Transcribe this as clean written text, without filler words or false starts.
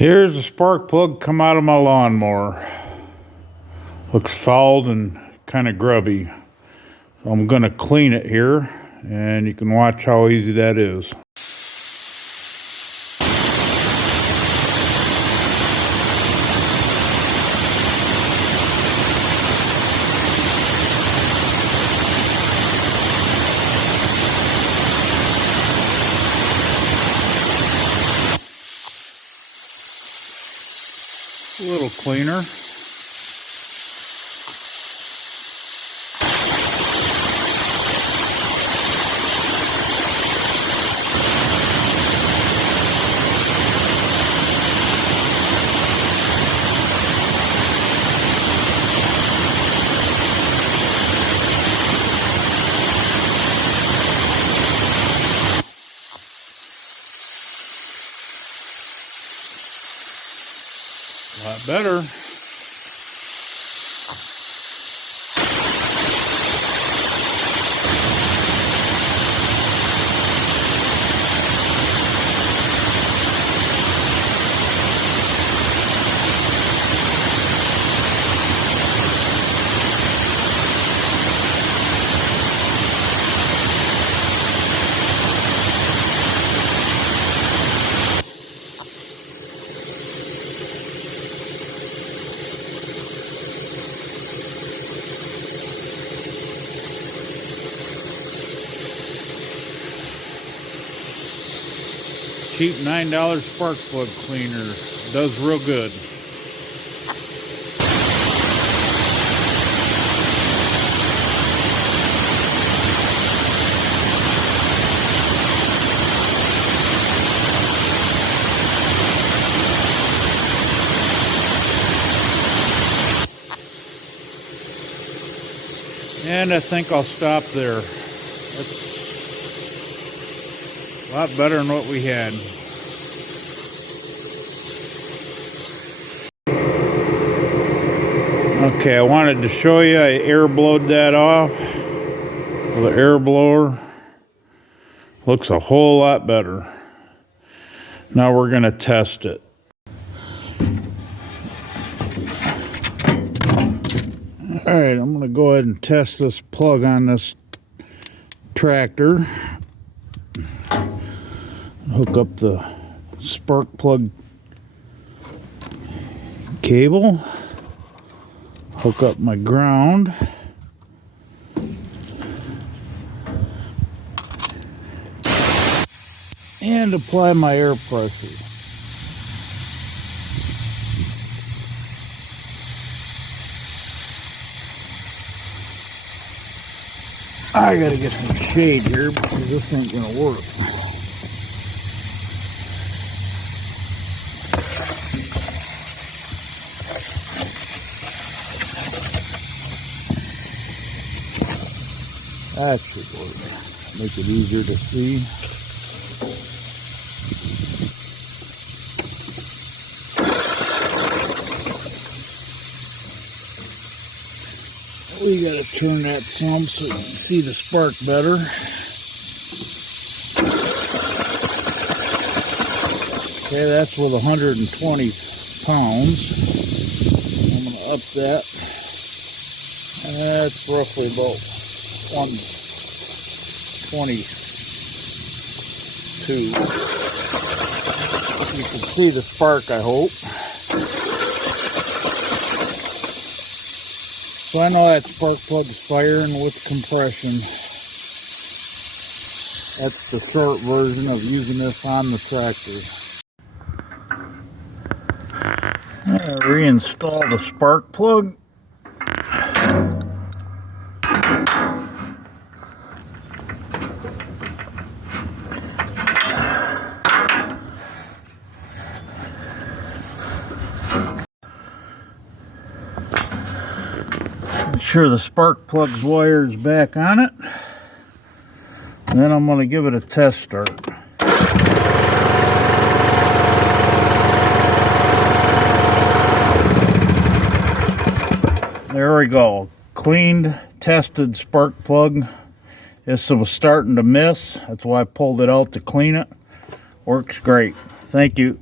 Here's a spark plug come out of my lawnmower. Looks fouled and kind of grubby. So I'm going to clean it here, and you can watch how easy that is. A little cleaner. A lot better. Cheap $9 spark plug cleaner. Does real good. And I think I'll stop there. That's a lot better than what we had. Okay, I wanted to show you, I air blowed that off with an air blower. Looks a whole lot better. Now we're going to test it. Alright, I'm going to go ahead and test this plug on this tractor. Hook up the spark plug cable. Hook up my ground. And apply my air pressure. I gotta get some shade here because this ain't gonna work. That should work. Make it easier to see. We gotta turn that some so you can see the spark better. Okay, that's with 120 pounds. I'm gonna up that. That's roughly about 122. You can see the spark, I hope. So I know that spark plug's firing with compression. That's the short version of using this on the tractor. I reinstall the spark plug. Make sure the spark plug's wire is back on it. And then I'm going to give it a test start. There we go. Cleaned, tested spark plug. This was starting to miss. That's why I pulled it out to clean it. Works great. Thank you.